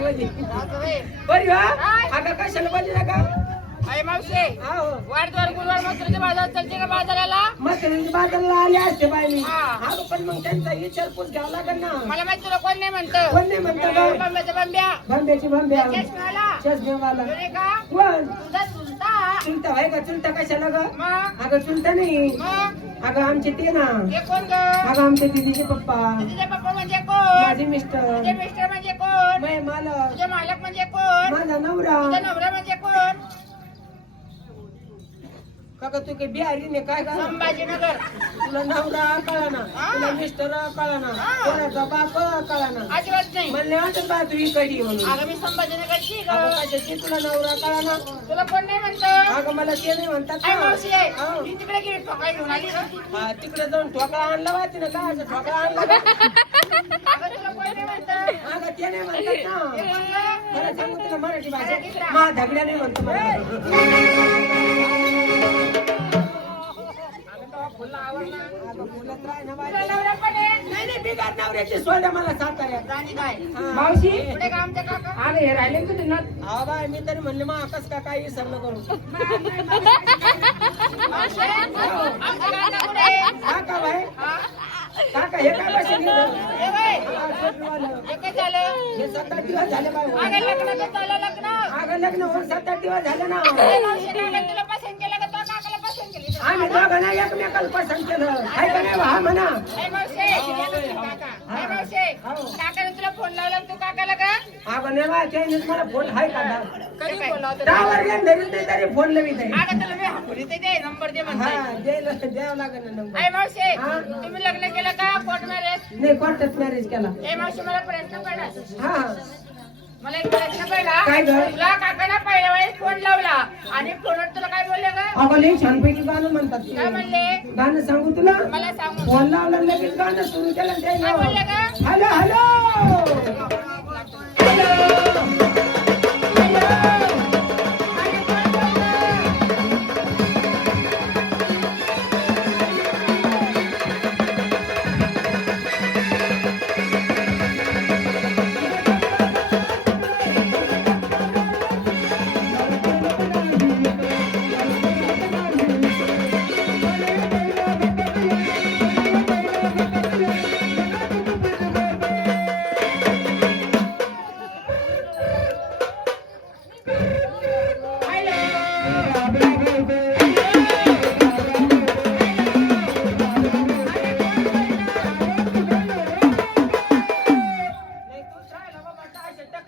बरी हा? काय? अगं कशाला पाहिजे ना का अरे मावशे. हा वारद्वार गुरुवार चलते का बाजाराला? मग बाजारला आले असते बाई. हा. पण मग त्यांचा विचारपूस घ्यावा लागेल ना. मला माहिती तुला कोण नाही म्हणतं. कोण नाही म्हणतं का? बंब्याच्या बंब्या. कोण चुलता? आहे का? चुलता कशाला ग? अगं चुलता नाही. अगं आमचे ते ना. अगं आमचे दिदीचे पप्पा. म्हणजे कोण? माझे मिस्टर. मिस्टर म्हणजे मालक. मालक म्हणजे कोण? माझा नवरा तुझा नवरा म्हणजे कोण काका तू काही बिहारी ने काय का संभाजीनगर. तुला नवरा कळा ना हा. तुला मिस्टर कळा ना हा. कोणाचा बाप कळा ना अजिबात नाही. म्हणले वाटत बा तू इकडे म्हणून. अगं मी संभाजीनगरची ग. अगं कशाची तुला नवरा कळा ना तुला कोण नाही म्हणतं? अगं मला ते नाही म्हणतात काय मावशी आहे. मी तिकडे गेली ठोकाई घेऊन आली ग. हा, तिकडे जाऊन ठोकळा आणला बा तिने काय असं ठोकळा आणला बा? अगं तुला कोण नाही म्हणतं? अगं ते नाही म्हणतात ना म्हणलं? मला सांगू तुला मराठी भाषा. मा धगड्या नाही म्हणतो मला. नाही नाही बिगार नवऱ्याची सोड्या मला साताऱ्यात. राणी काय हा. मावशी? अरे हे राहिले तुझे ना हा बाय मी तरी म्हणले मग कस का काही विसरलं करू? काका हा? काका हे काय? हे हा. हे काय झालं. हे सात आठ दिवस झाले बाय. अगं लग्नाचं झालं लग्न. अगं लग्न होऊन सात आठ दिवस झाले ना. आम्ही दोघांना एकमेकाला पसंत केलं. आहे का नाही हा म्हणा. काकाने तुला फोन लावला तू काकाला का? अगं नाही बा त्यानेच मला फोन हाय का कधी फोन लावतो तरी फोन अगं तुला मी दे नंबर दे म्हणताय द्यायला द्यावं लागेल ना नंबर. अरे मावशी? तुम्ही लग्न केलं का? कोर्ट मॅरेज नाही मॅरेज केला. मावशी मला प्रश्न पडला. हा. मला एक प्रश्न पडला. काय? तुला काकाला पहिल्या वेळेस फोन लावला आणि फोनवर तुला काय बोलले का अगं लई छानपैकी गाणं म्हणतात ते. काय म्हणले गाणं सांगू तुला मला सांगू फोन लावला लगेच गाणं सुरू केलं काय बोलले त्याला का हॅलो हॅलो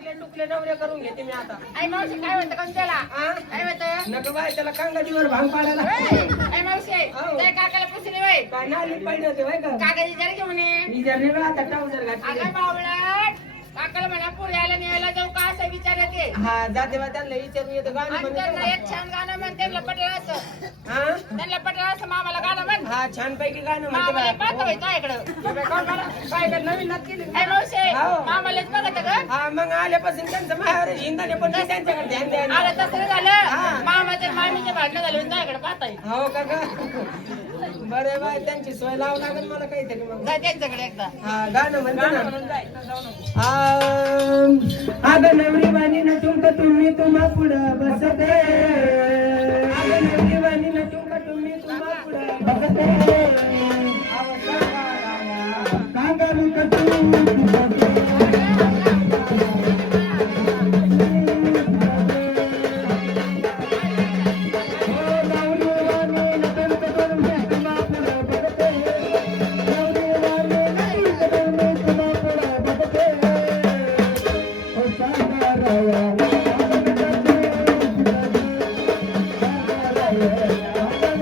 टकले टुकले नवरे करून घेते मी आता. आई मावशी काय म्हणतं कोण त्याला हा? काय म्हणतं? नको बाय त्याला कांगाजीवर भांग पाडायला. आई मावशी हो. त्या काकाला पुसली बाई. काय नाली पाहिजे होते बाय का? काकाची जर घेऊन ये. मी जर निघाला आता ट्राउझर घातली. अगं बावळट काकाला म्हणा पुण्याला न्यायला जाऊ का असं विचारत ये हा जाते बा त्यांना विचारून येतं गाणं आणि त्यांना म्हणून एक छान गाणं म्हण त्यांना पटेल असं. हा? त्यांना पटेल असं मामाला गाणं म्हण. हा छान पैकी गाणं म्हणते मामाला बा. पाहतो होय इकडं काय काय नवीन नात केली. काय मावशी? हो. मामालाच बघत ग हा मग आल्यापासून त्यांचं माझ्यावर हिंदाने पण त्यांच्याकडे ध्यान द्यायला अरे तसं. झालं? मामीचे भांडणं झाले तुझ्याकडे पाहताय हो का का बरे बाय त्यांची सोय लावं लागेल मला काहीतरी मग. जा त्यांच्याकडे एकदा. हा गाणं म्हणतो गाणं ना म्हणून जाय जाऊ नको. आम, अगं नवरी बानी न तुमक तुम्ही तुम्हा पुढं बसते? अगं नवरी न तुमक तुम्ही तुम्हा पुढं बसते?